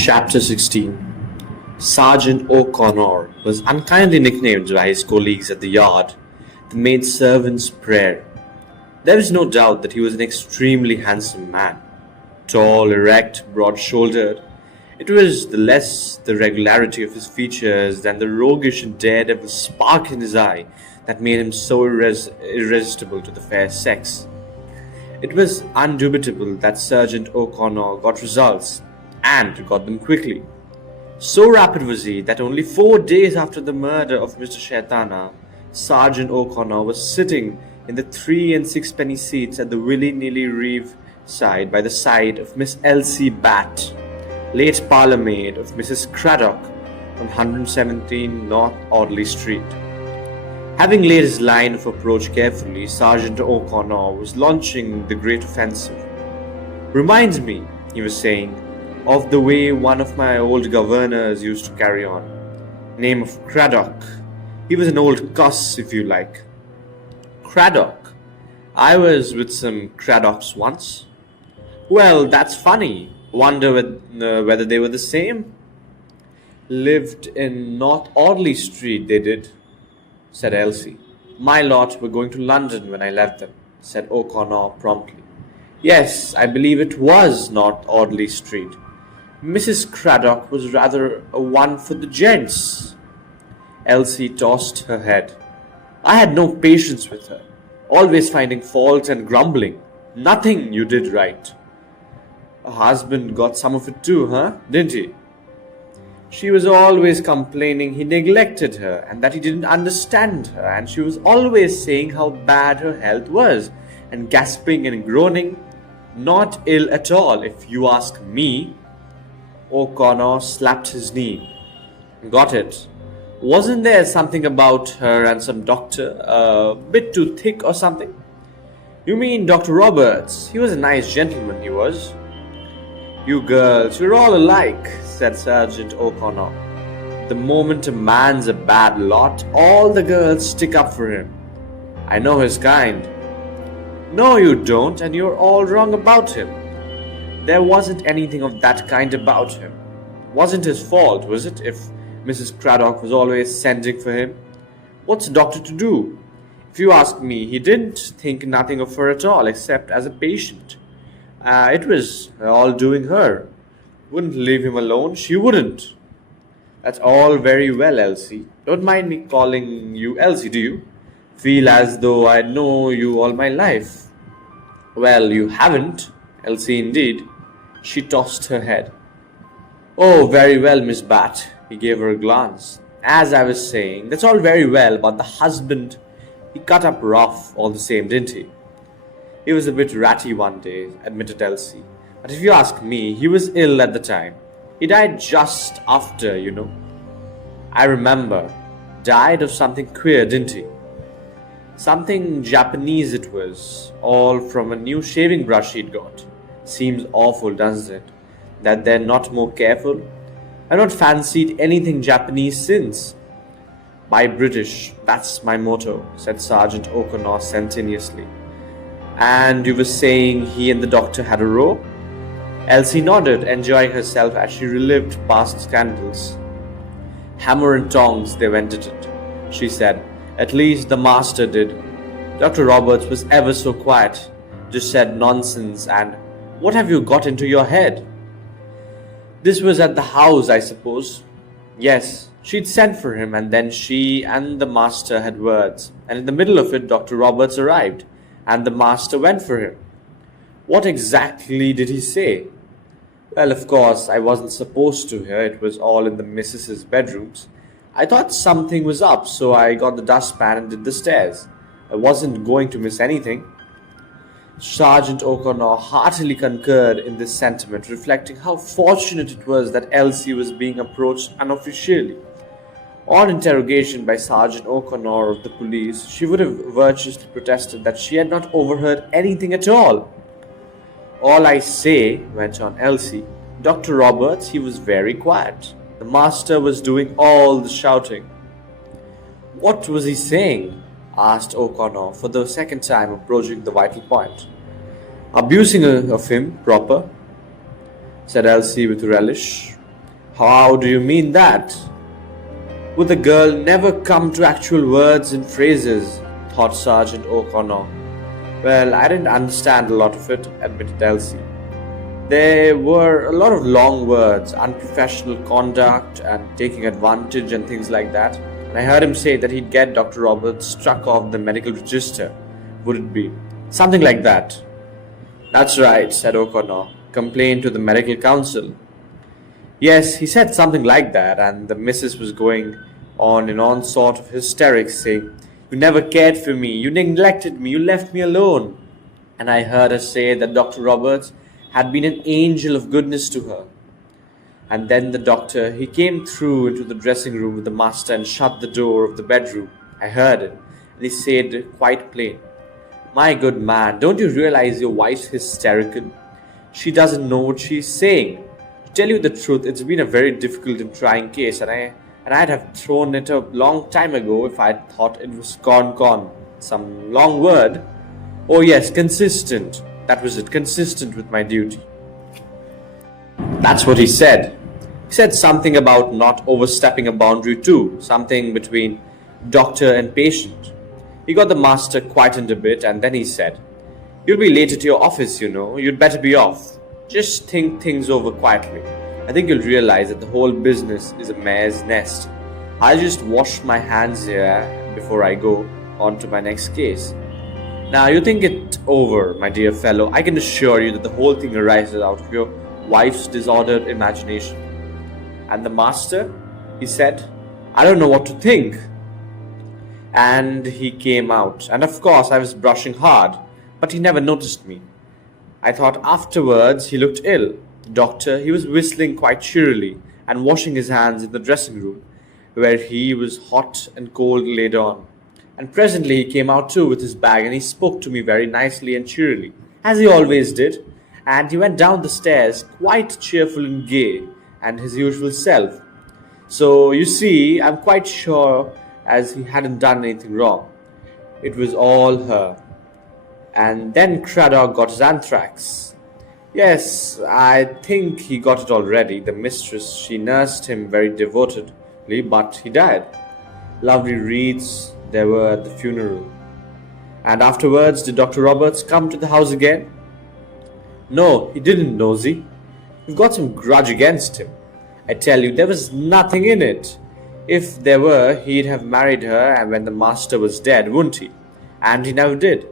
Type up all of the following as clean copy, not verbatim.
Chapter 16. Sergeant O'Connor was unkindly nicknamed by his colleagues at the yard the maid servant's prayer. There is no doubt that he was an extremely handsome man, tall, erect, broad-shouldered. It was the less the regularity of his features than the roguish and daredevil spark in his eye that made him so irresistible to the fair sex. It was undubitable that Sergeant O'Connor got results, and got them quickly. So rapid was he that only 4 days after the murder of Mr. Shaitana, Sergeant O'Connor was sitting in the 3 and 6 penny seats at the Willy-nilly Reeve side by the side of Miss Elsie Batt, late parlour maid of Mrs. Craddock on 117 North Audley Street. Having laid his line of approach carefully, Sergeant O'Connor was launching the great offensive. "Reminds me," he was saying, "of the way one of my old governors used to carry on. Name of Craddock. He was an old cuss, if you like." "Craddock? I was with some Craddocks once." "Well, that's funny. Wonder whether they were the same?" "Lived in North Audley Street, they did," said Elsie. "My lot were going to London when I left them," said O'Connor promptly. "Yes, I believe it was North Audley Street. Mrs. Craddock was rather a one for the gents." Elsie tossed her head. "I had no patience with her, always finding fault and grumbling. Nothing you did right." "Her husband got some of it too, didn't he?" "She was always complaining he neglected her and that he didn't understand her, and she was always saying how bad her health was, and gasping and groaning. Not ill at all, if you ask me." O'Connor slapped his knee. "Got it. Wasn't there something about her and some doctor, a bit too thick or something?" "You mean Dr. Roberts? He was a nice gentleman, he was." "You girls, we're all alike," said Sergeant O'Connor. "The moment a man's a bad lot, all the girls stick up for him. I know his kind." "No, you don't, and you're all wrong about him. There wasn't anything of that kind about him. Wasn't his fault, was it, if Mrs. Craddock was always sending for him? What's a doctor to do? If you ask me, he didn't think nothing of her at all, except as a patient. It was all doing her. Wouldn't leave him alone, she wouldn't." "That's all very well, Elsie. Don't mind me calling you Elsie, do you? Feel as though I know you all my life." "Well, you haven't, Elsie, indeed." She tossed her head. "Oh, very well, Miss Batt." He gave her a glance. "As I was saying, that's all very well, but the husband, he cut up rough all the same, didn't he?" "He was a bit ratty one day," admitted Elsie. "But if you ask me, he was ill at the time. He died just after, you know." "I remember. Died of something queer, didn't he?" "Something Japanese it was, all from a new shaving brush he'd got. Seems awful, doesn't it, that they're not more careful? I've not fancied anything Japanese since." "Buy British, that's my motto," said Sergeant O'Connor sententiously. "And you were saying he and the doctor had a row?" Elsie nodded, enjoying herself as she relived past scandals. "Hammer and tongs they went at it," she said. "At least the master did. Dr. Roberts was ever so quiet, just said nonsense and, 'What have you got into your head?'" "This was at the house, I suppose." "Yes, she'd sent for him, and then she and the master had words, and in the middle of it Dr. Roberts arrived, and the master went for him." "What exactly did he say?" "Well, of course, I wasn't supposed to hear. It was all in the missus's bedrooms. I thought something was up, so I got the dustpan and did the stairs. I wasn't going to miss anything." Sergeant O'Connor heartily concurred in this sentiment, reflecting how fortunate it was that Elsie was being approached unofficially. On interrogation by Sergeant O'Connor of the police, she would have virtuously protested that she had not overheard anything at all. "All I say," went on Elsie, "Dr. Roberts, he was very quiet. The master was doing all the shouting." "What was he saying?" asked O'Connor, for the second time approaching the vital point. "Abusing of him proper," said Elsie with relish. How do you mean that? Would the girl never come to actual words and phrases? Thought Sergeant O'Connor. Well, I didn't understand a lot of it, admitted Elsie. There were a lot of long words, unprofessional conduct and taking advantage and things like that. And I heard him say that he'd get Dr. Roberts struck off the medical register. Would it be? Something like that. That's right, said O'Connor. Complain to the medical council. Yes, he said something like that, and the missus was going on in all sort of hysterics, saying, You never cared for me, you neglected me, you left me alone. And I heard her say that Dr. Roberts had been an angel of goodness to her. And then the doctor, he came through into the dressing room with the master and shut the door of the bedroom. I heard it, and he said quite plain, My good man, don't you realize your wife's hysterical? She doesn't know what she's saying. To tell you the truth, it's been a very difficult and trying case, and I'd have thrown it a long time ago if I'd thought it was gone. Some long word. Oh yes, consistent. That was it, consistent with my duty. That's what he said. He said something about not overstepping a boundary too, something between doctor and patient. He got the master quietened a bit, and then he said, You'll be late at your office, you know. You'd better be off. Just think things over quietly. I think you'll realize that the whole business is a mare's nest. I'll just wash my hands here before I go on to my next case. Now, you think it over, my dear fellow. I can assure you that the whole thing arises out of your wife's disordered imagination. And the master, he said, I don't know what to think. And he came out. And of course, I was brushing hard, but he never noticed me. I thought afterwards he looked ill. The doctor, he was whistling quite cheerily and washing his hands in the dressing room, where he was hot and cold laid on. And presently he came out too with his bag, and he spoke to me very nicely and cheerily, as he always did, and he went down the stairs quite cheerful and gay, and his usual self. So, you see, I'm quite sure as he hadn't done anything wrong. It was all her. And then Craddock got his anthrax. Yes, I think he got it already. The mistress, she nursed him very devotedly, but he died. Lovely wreaths there were at the funeral. And afterwards, did Dr. Roberts come to the house again? No, he didn't, Nosy. You've got some grudge against him. I tell you, there was nothing in it. If there were, he'd have married her and when the master was dead, wouldn't he? And he never did.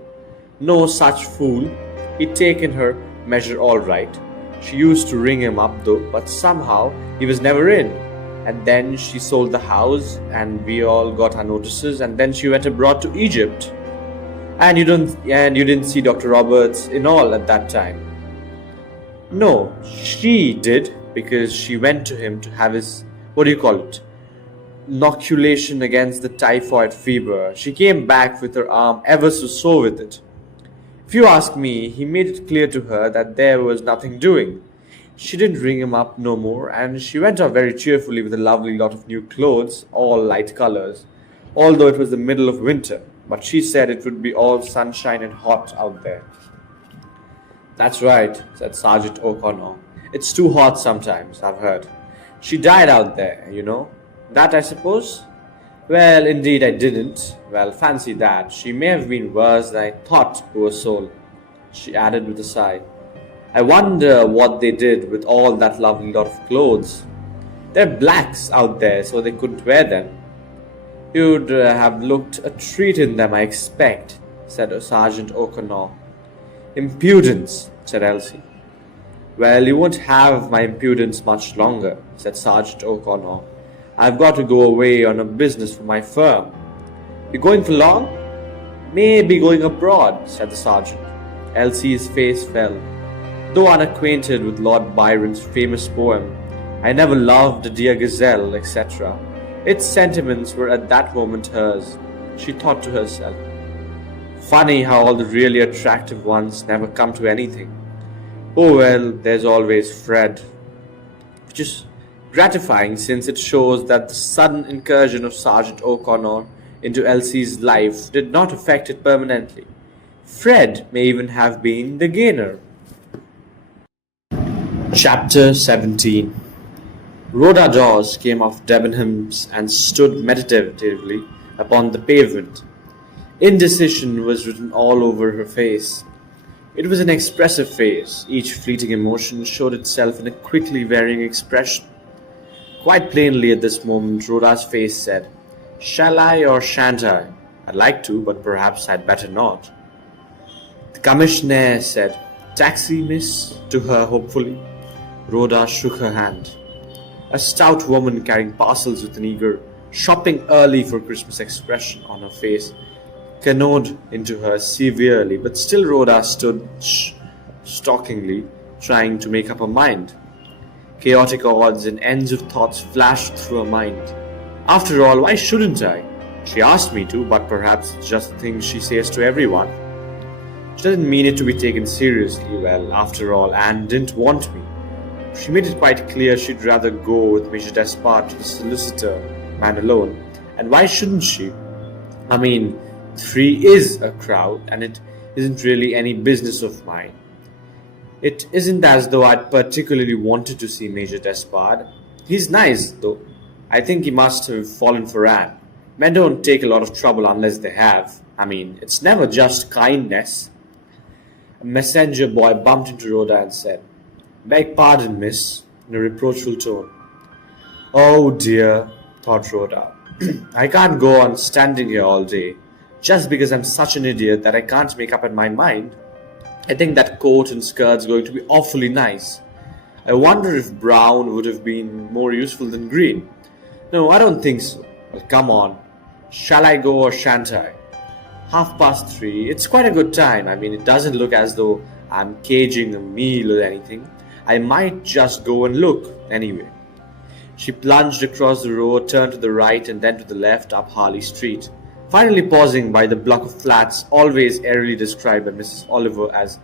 No such fool. He'd taken her measure all right. She used to ring him up though, but somehow he was never in. And then she sold the house, and we all got our notices, and then she went abroad to Egypt. And you didn't see Dr. Roberts in all at that time. No, she did, because she went to him to have his, inoculation against the typhoid fever. She came back with her arm ever so sore with it. If you ask me, he made it clear to her that there was nothing doing. She didn't ring him up no more, and she went off very cheerfully with a lovely lot of new clothes, all light colors, although it was the middle of winter. But she said it would be all sunshine and hot out there. That's right, said Sergeant O'Connor. It's too hot sometimes, I've heard. She died out there, you know. That, I suppose? Well, indeed I didn't. Well, fancy that. She may have been worse than I thought, poor soul, she added with a sigh. I wonder what they did with all that lovely lot of clothes. They're blacks out there, so they couldn't wear them. You'd have looked a treat in them, I expect, said Sergeant O'Connor. Impudence, said Elsie. Well, you won't have my impudence much longer, said Sergeant O'Connor. I've got to go away on a business for my firm. You going for long? Maybe going abroad, said the sergeant. Elsie's face fell. Though unacquainted with Lord Byron's famous poem, I never loved a dear gazelle, etc., its sentiments were at that moment hers. She thought to herself, funny how all the really attractive ones never come to anything. Oh well, there's always Fred. Which is gratifying, since it shows that the sudden incursion of Sergeant O'Connor into Elsie's life did not affect it permanently. Fred may even have been the gainer. Chapter 17. Rhoda Dawes came off Debenhams and stood meditatively upon the pavement. Indecision was written all over her face. It was an expressive face. Each fleeting emotion showed itself in a quickly varying expression. Quite plainly at this moment, Rhoda's face said, "Shall I or shan't I? I'd like to, but perhaps I'd better not." The commissionaire said, "Taxi, miss," to her hopefully. Rhoda shook her hand. A stout woman carrying parcels with an eager, shopping early for Christmas expression on her face canoed into her severely, but still Rhoda stood stalkingly, trying to make up her mind. Chaotic odds and ends of thoughts flashed through her mind. After all, why shouldn't I? She asked me to, but perhaps it's just the thing she says to everyone. She doesn't mean it to be taken seriously. Well, after all, Anne didn't want me. She made it quite clear she'd rather go with Major Despard to the solicitor man alone. And why shouldn't she? I mean, 3 is a crowd, and it isn't really any business of mine. It isn't as though I'd particularly wanted to see Major Despard. He's nice, though. I think he must have fallen for Anne. Men don't take a lot of trouble unless they have. I mean, it's never just kindness. A messenger boy bumped into Rhoda and said, "Beg pardon, miss," in a reproachful tone. "Oh dear," thought Rhoda. "I can't go on standing here all day, just because I'm such an idiot that I can't make up my mind. I think that coat and skirt's going to be awfully nice. I wonder if brown would have been more useful than green. No, I don't think so. Well, come on. Shall I go or shan't I? 3:30. It's quite a good time. I mean, it doesn't look as though I'm caging a meal or anything. I might just go and look, anyway." She plunged across the road, turned to the right and then to the left up Harley Street, finally pausing by the block of flats always airily described by Mrs. Oliver as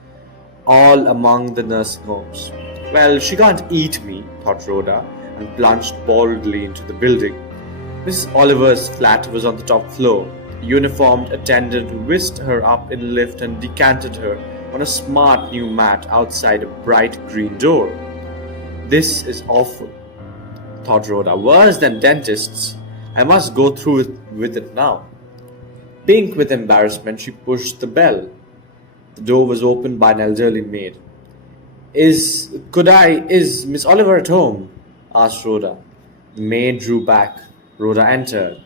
all among the nursing homes. Well, she can't eat me, thought Rhoda, and plunged boldly into the building. Mrs. Oliver's flat was on the top floor. A uniformed attendant whisked her up in a lift and decanted her on a smart new mat outside a bright green door. "This is awful," thought Rhoda. "Worse than dentists. I must go through with it now." Pink with embarrassment, she pushed the bell. The door was opened by an elderly maid. Is Miss Oliver at home?" asked Rhoda. The maid drew back. Rhoda entered.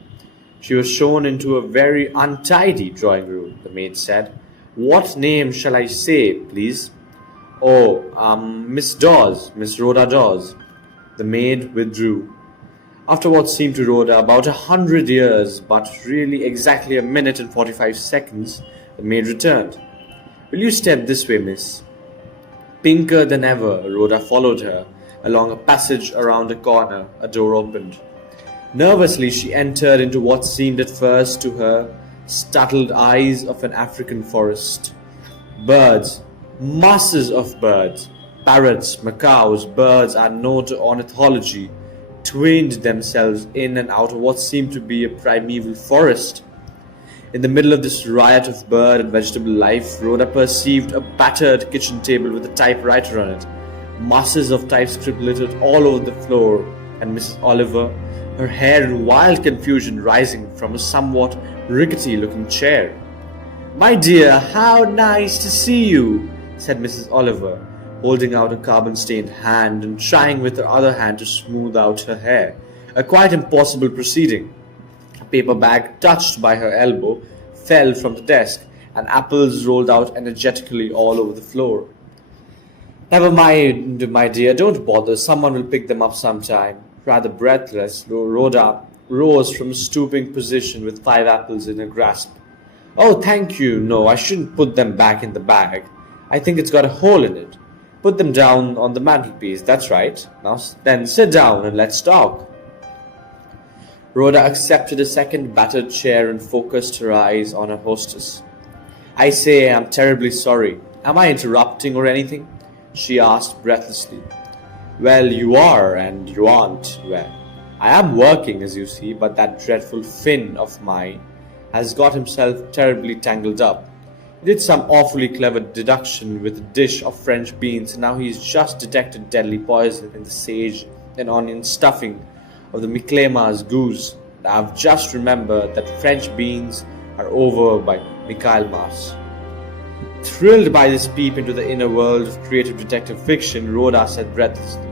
She was shown into a very untidy drawing room. The maid said, "What name shall I say, please?" "Oh, Miss Dawes, Miss Rhoda Dawes." The maid withdrew. After what seemed to Rhoda about 100 years, but really exactly a minute and 45 seconds, the maid returned. "Will you step this way, miss?" Pinker than ever, Rhoda followed her. Along a passage around a corner, a door opened. Nervously, she entered into what seemed at first to her startled eyes of an African forest. Birds, masses of birds, parrots, macaws, birds unknown to ornithology, twined themselves in and out of what seemed to be a primeval forest. In the middle of this riot of bird and vegetable life, Rhoda perceived a battered kitchen table with a typewriter on it, masses of typescript littered all over the floor, and Mrs. Oliver, her hair in wild confusion rising from a somewhat rickety-looking chair. "My dear, how nice to see you," said Mrs. Oliver, holding out a carbon-stained hand and trying with her other hand to smooth out her hair, a quite impossible proceeding. A paper bag touched by her elbow fell from the desk, and apples rolled out energetically all over the floor. "Never mind, my dear, don't bother. Someone will pick them up sometime." Rather breathless, Rhoda rose from a stooping position with 5 apples in her grasp. "Oh, thank you. No, I shouldn't put them back in the bag. I think it's got a hole in it. Put them down on the mantelpiece. That's right. Now then sit down and let's talk." Rhoda accepted a second battered chair and focused her eyes on her hostess. "I say, I'm terribly sorry. Am I interrupting or anything?" she asked breathlessly. "Well, you are and you aren't. Well, I am working, as you see, but that dreadful Finn of mine has got himself terribly tangled up. He did some awfully clever deduction with a dish of French beans, and now he's just detected deadly poison in the sage and onion stuffing of the Michaelmas goose. I've just remembered that French beans are over by Michaelmas. Thrilled by this peep into the inner world of creative detective fiction, Rhoda said breathlessly,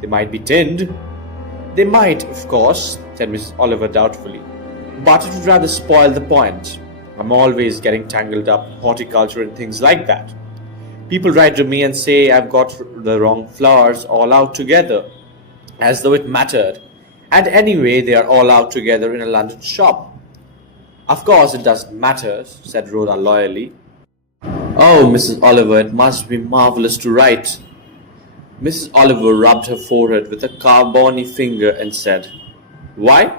"They might be tinned." "They might, of course," said Mrs. Oliver doubtfully, "but it would rather spoil the point. I'm always getting tangled up in horticulture and things like that. People write to me and say I've got the wrong flowers all out together, as though it mattered. And anyway, they are all out together in a London shop." "Of course it doesn't matter," said Rhoda loyally. "Oh, Mrs. Oliver, it must be marvelous to write." Mrs. Oliver rubbed her forehead with a carbony finger and said, "Why?"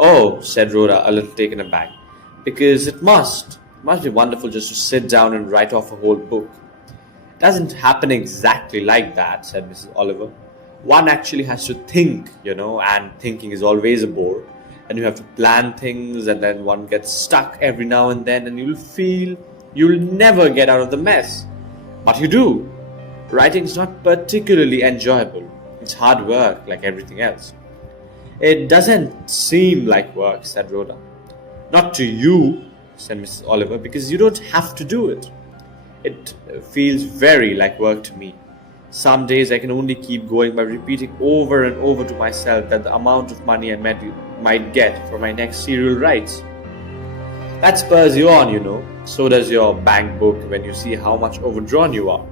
"Oh," said Rhoda, a little taken aback, "because it must. It must be wonderful just to sit down and write off a whole book." "It doesn't happen exactly like that," said Mrs. Oliver. "One actually has to think, and thinking is always a bore. And you have to plan things, and then one gets stuck every now and then, and you'll feel you'll never get out of the mess. But you do. Writing is not particularly enjoyable. It's hard work, like everything else." "It doesn't seem like work," said Rhoda. "Not to you," said Mrs. Oliver, "because you don't have to do it. It feels very like work to me. Some days I can only keep going by repeating over and over to myself that the amount of money I might get for my next serial rights. That spurs you on, So does your bank book when you see how much overdrawn you are."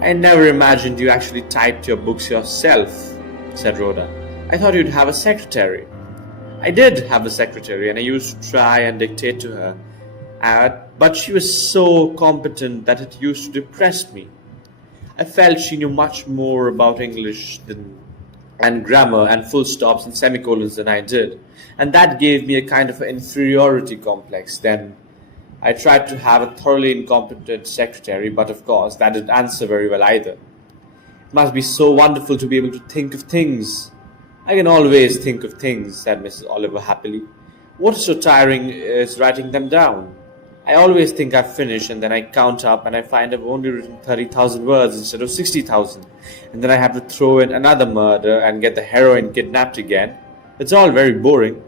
"I never imagined you actually typed your books yourself," said Rhoda. "I thought you'd have a secretary." "I did have a secretary, and I used to try and dictate to her, but she was so competent that it used to depress me. I felt she knew much more about English and grammar and full stops and semicolons than I did, and that gave me a kind of inferiority complex. Then I tried to have a thoroughly incompetent secretary, but of course that didn't answer very well either. It must be so wonderful to be able to think of things." "I can always think of things," said Mrs. Oliver happily. "What is so tiring is writing them down. I always think I've finished, and then I count up and I find I've only written 30,000 words instead of 60,000, and then I have to throw in another murder and get the heroine kidnapped again. It's all very boring."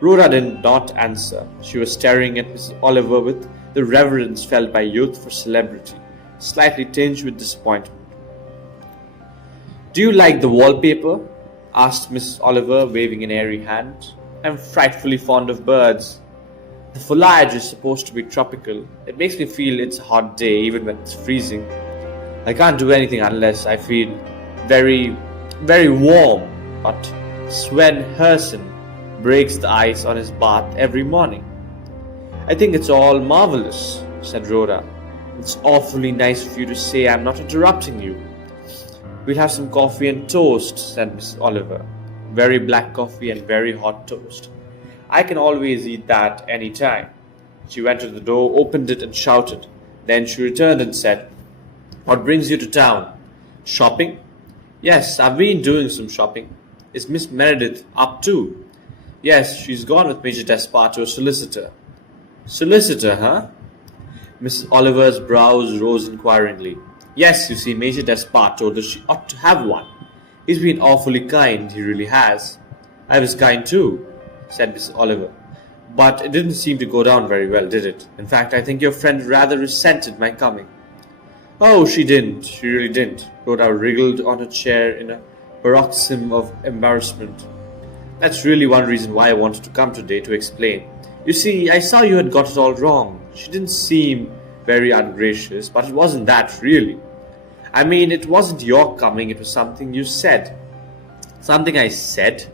Rhoda did not answer. She was staring at Mrs. Oliver with the reverence felt by youth for celebrity, slightly tinged with disappointment. "Do you like the wallpaper?" asked Mrs. Oliver, waving an airy hand. "I'm frightfully fond of birds. The foliage is supposed to be tropical. It makes me feel it's a hot day even when it's freezing. I can't do anything unless I feel very, very warm. But Sven Herson breaks the ice on his bath every morning." "I think it's all marvelous," said Rhoda. "It's awfully nice of you to say I'm not interrupting you." "We'll have some coffee and toast," said Mrs. Oliver. "Very black coffee and very hot toast. I can always eat that any time." She went to the door, opened it, and shouted. Then she returned and said, "What brings you to town? Shopping?" "Yes, I've been doing some shopping." "Is Miss Meredith up too?" "Yes, she's gone with Major Despard to a solicitor." "Solicitor, huh?" Mrs. Oliver's brows rose inquiringly. "Yes, you see, Major Despard told her she ought to have one. He's been awfully kind, he really has." "I was kind too," said Mrs. Oliver. "But it didn't seem to go down very well, did it? In fact, I think your friend rather resented my coming." "Oh, she didn't. She really didn't." Rhoda wriggled on her chair in a paroxysm of embarrassment. "That's really one reason why I wanted to come today, to explain. You see, I saw you had got it all wrong. She didn't seem very ungracious, but it wasn't that, really. I mean, it wasn't your coming, it was something you said." "Something I said?"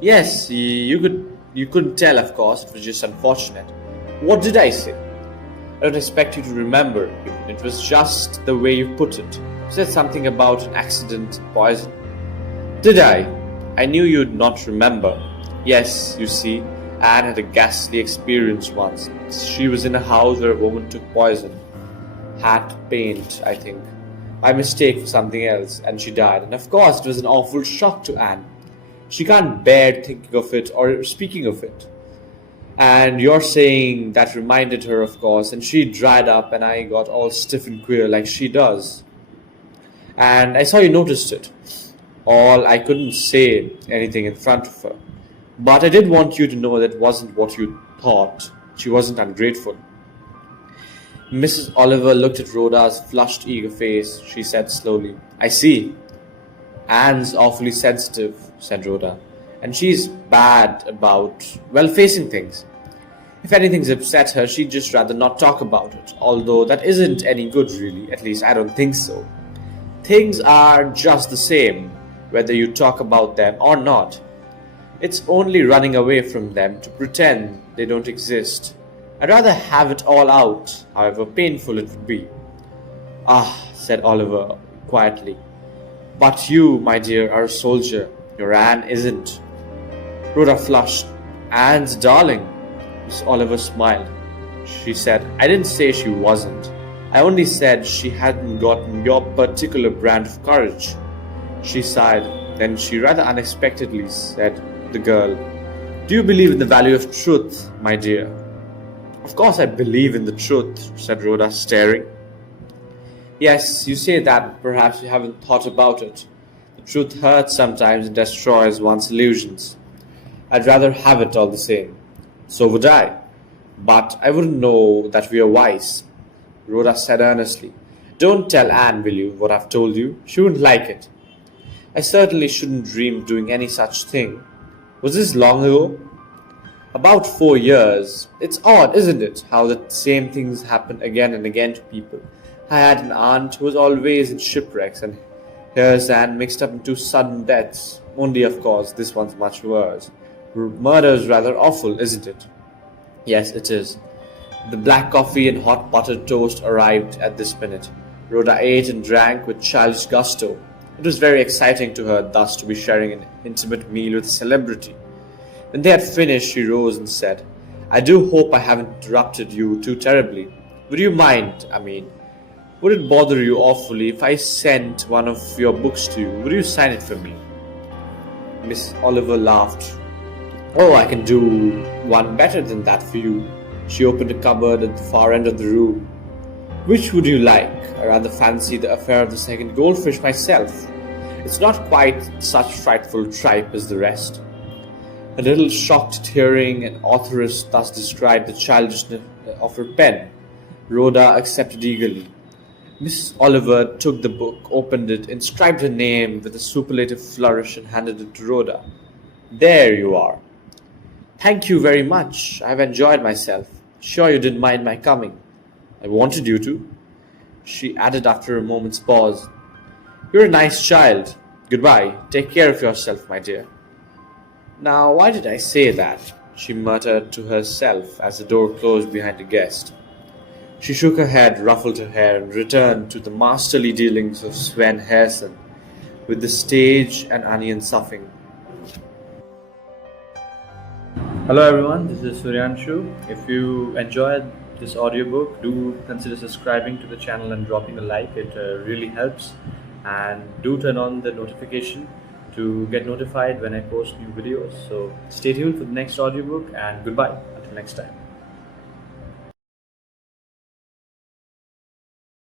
"Yes, you couldn't tell, of course. It was just unfortunate." "What did I say?" "I don't expect you to remember. It was just the way you put it. You said something about an accident, poison." "Did I? I knew you'd not remember." "Yes, you see, Anne had a ghastly experience once. She was in a house where a woman took poison. Hat paint, I think. By mistake for something else, and she died. And of course it was an awful shock to Anne. She can't bear thinking of it or speaking of it. And you're saying that reminded her, of course, and she dried up and I got all stiff and queer like she does. And I saw you noticed it." All I couldn't say anything in front of her. But I did want you to know that wasn't what you thought. She wasn't ungrateful. Mrs. Oliver looked at Rhoda's flushed, eager face. She said slowly, I see. Anne's awfully sensitive, said Rhoda, and she's bad about, well, facing things. If anything's upset her, she'd just rather not talk about it, although that isn't any good, really. At least I don't think so. Things are just the same, whether you talk about them or not. It's only running away from them to pretend they don't exist. I'd rather have it all out, however painful it would be. Ah, said Oliver quietly. But you, my dear, are a soldier. Your Anne isn't. Rhoda flushed. Anne's darling. Miss Oliver smiled. She said, I didn't say she wasn't. I only said she hadn't gotten your particular brand of courage. She sighed. Then she rather unexpectedly said, the girl, do you believe in the value of truth, my dear? Of course I believe in the truth, said Rhoda, staring. Yes, you say that, but perhaps you haven't thought about it. The truth hurts sometimes and destroys one's illusions. I'd rather have it all the same. So would I. But I wouldn't know that we are wise. Rhoda said earnestly. Don't tell Anne, will you, what I've told you? She wouldn't like it. I certainly shouldn't dream of doing any such thing. Was this long ago? About 4 years. It's odd, isn't it, how the same things happen again and again to people. I had an aunt who was always in shipwrecks, and here's Anne mixed up in 2 sudden deaths. Only, of course, this one's much worse. Murder's rather awful, isn't it? Yes, it is. The black coffee and hot buttered toast arrived at this minute. Rhoda ate and drank with childish gusto. It was very exciting to her thus to be sharing an intimate meal with a celebrity. When they had finished, she rose and said, I do hope I haven't interrupted you too terribly. Would you mind, would it bother you awfully if I sent one of your books to you? Would you sign it for me? Miss Oliver laughed. Oh, I can do one better than that for you. She opened a cupboard at the far end of the room. Which would you like? I rather fancy the affair of the second goldfish myself. It's not quite such frightful tripe as the rest. A little shocked at hearing an authoress thus describe the childishness of her pen, Rhoda accepted eagerly. Miss Oliver took the book, opened it, inscribed her name with a superlative flourish and handed it to Rhoda. There you are. Thank you very much. I've enjoyed myself. Sure you didn't mind my coming. I wanted you to. She added after a moment's pause. You're a nice child. Goodbye. Take care of yourself, my dear. Now, why did I say that? She muttered to herself as the door closed behind the guest. She shook her head, ruffled her hair, and returned to the masterly dealings of Sven Hairsson with the stage and onion stuffing. Hello everyone, this is Suryanshu. If you enjoyed this audiobook, do consider subscribing to the channel and dropping a like. It really helps. And do turn on the notification to get notified when I post new videos. So stay tuned for the next audiobook and goodbye until next time.